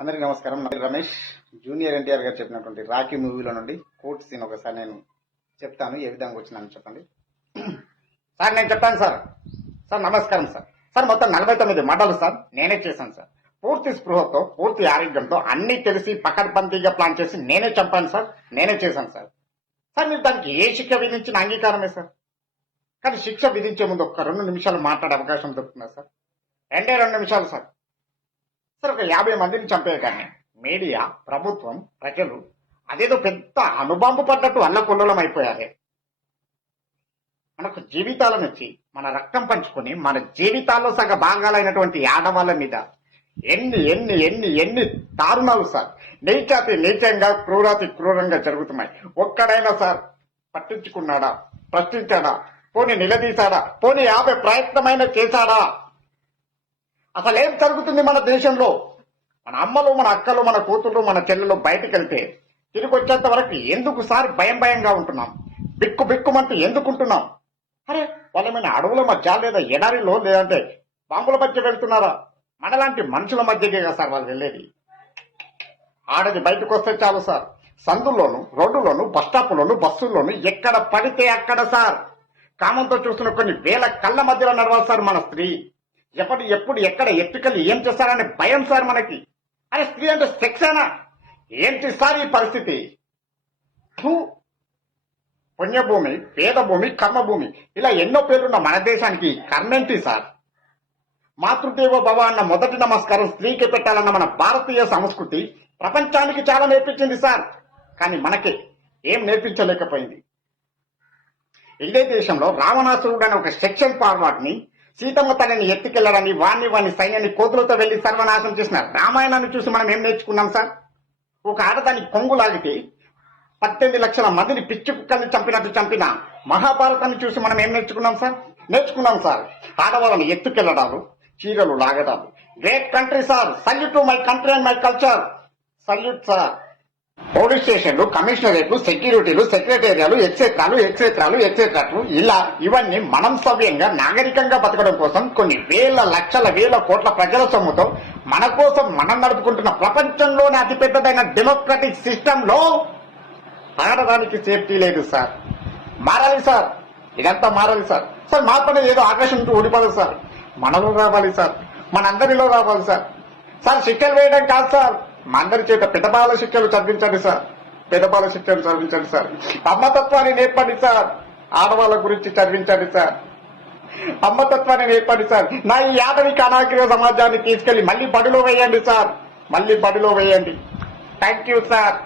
అందరికీ నమస్కారం. నా పేరు రమేష్. జూనియర్ ఎన్టీఆర్ గారు చెప్పినటువంటి రాఖీ మూవీలో నుండి కోర్టు సీన్ ఒకసారి నేను చెప్తాను. ఏ విధంగా వచ్చిందని చెప్పండి. సార్ నేను చెప్తాను సార్. సార్ నమస్కారం సార్. సార్ మొత్తం 49 మర్డర్లు సార్ నేనే చేశాను సార్. పూర్తి స్పృహతో, పూర్తి ఆరోగ్యంతో, అన్ని తెలిసి పకడ్బందీగా ప్లాన్ చేసి నేనే చంపాను సార్. నేనే చేశాను సార్. సార్ మీరు దానికి ఏ శిక్ష విధించిన అంగీకారమే సార్. కానీ శిక్ష విధించే ముందు ఒక 2 నిమిషాలు మాట్లాడే అవకాశం దొరుకుతుందా సార్? 2 నిమిషాలు సార్. సార్ ఒక 50 మందిని చంపేయగానే మీడియా, ప్రభుత్వం, ప్రజలు అదేదో పెద్ద అణుబాంబు పడ్డట్టు అల్లకొల్లోలం అయిపోయారే. మనకు జీవితాలను ఇచ్చి మన రక్తం పంచుకొని మన జీవితాల్లో సగ భాగాలైనటువంటి ఆడవాళ్ళ మీద ఎన్ని ఎన్ని ఎన్ని ఎన్ని దారుణాలు సార్ నీచాతి నీచంగా, క్రూరాతి క్రూరంగా జరుగుతున్నాయి. ఒక్కడైనా సార్ పట్టించుకున్నాడా? ప్రశ్నించాడా? పోనీ నిలదీశాడా? పోనీ 50 ప్రయత్నమైన చేశాడా? అసలేం జరుగుతుంది మన దేశంలో? మన అమ్మలు, మన అక్కలు, మన కూతుళ్ళు, మన చెల్లెలు బయటకు వెళ్తే తిరిగి వచ్చేంత వరకు ఎందుకు సార్ భయంగా ఉంటున్నాం? బిక్కుమంటూ ఎందుకుంటున్నాం? అరే వాళ్ళేమైనా అడవుల మధ్య లేదా ఎడారిలో లేదంటే బాంబుల మధ్య వెళ్తున్నారా? మనలాంటి మనుషుల మధ్యకే కదా సార్ వాళ్ళు వెళ్ళేది. ఆడది బయటకు వస్తే చాలు సార్, సందుల్లోను, రోడ్డులోను, బస్టాపుల్లోను, బస్సుల్లోను ఎక్కడ పడితే అక్కడ సార్ కామంతో చూస్తున్న కొన్ని వేల కళ్ళ మధ్యలో నడవాలి సార్ మన స్త్రీ. ఎప్పుడు ఎక్కడ ఎత్తుకెళ్ళి ఏం చేస్తారనే భయం సార్ మనకి. అరే స్త్రీ అంటే సెక్సేనా? ఏంటి సార్ ఈ పరిస్థితి? పుణ్యభూమి, పేదభూమి, కర్మభూమి ఇలా ఎన్నో పేర్లున్న మన దేశానికి కర్మేంటి సార్? మాతృదేవో భవ అన్న మొదటి నమస్కారం స్త్రీకి పెట్టాలన్న మన భారతీయ సంస్కృతి ప్రపంచానికి చాలా నేర్పించింది సార్. కానీ మనకే ఏం నేర్పించలేకపోయింది. ఇదే దేశంలో రావణాసురుడు అనే ఒక సెక్షన్ ఫార్వర్డ్ ని సీతమ్మ తల్లిని ఎత్తుకెళ్లడాన్ని వాణ్ణి సైన్యాన్ని కోతులతో వెళ్లి సర్వనాశనం చేసిన రామాయణాన్ని చూసి మనం ఏం నేర్చుకున్నాం సార్? ఒక ఆడదాన్ని కొంగులాగితే 18 లక్షల మందిని పిచ్చి కుక్కల్ని చంపినట్టు చంపిన మహాభారతాన్ని చూసి మనం ఏం నేర్చుకున్నాం సార్. ఆడవాళ్ళని ఎత్తుకెళ్లడాలు, చీరలు లాగడాలు. Great country sir. Salute to my country and my culture. Salute sir. Police స్టేషన్లు, కమిషనరేట్లు, సెక్యూరిటీలు, సెక్రటేరియాలు, ఎక్సెట్రాలు ఇలా ఇవన్నీ మనం సవ్యంగా నాగరికంగా బతకడం కోసం కొన్ని వేల కోట్ల ప్రజల సొమ్ముతో మన కోసం మనం నడుపుకుంటున్న ప్రపంచంలోనే అతిపెద్దదైన డెమోక్రటిక్ సిస్టమ్ లో ఆడడానికి సేఫ్టీ లేదు సార్. మారాలి సార్. ఇదంతా మారాలి సార్. సార్ మార్పునే ఏదో ఆకాశంతో ఊడిపోదు సార్. మనలో రావాలి సార్. మనందరిలో రావాలి సార్. సార్ శిక్షలు వేయడం కాదు సార్, మా అందరి చేత పెద్దబాల శిక్షలు చదివించండి సార్. అమ్మతత్వాన్ని నేర్పండి సార్. ఆడవాళ్ళ గురించి చదివించండి సార్. అమ్మతత్వాన్ని నేర్పండి సార్. నా ఈ యాదవిక అనాగరిక సమాజాన్ని తీసుకెళ్లి మళ్ళీ బడిలో వేయండి సార్. Thank you sir.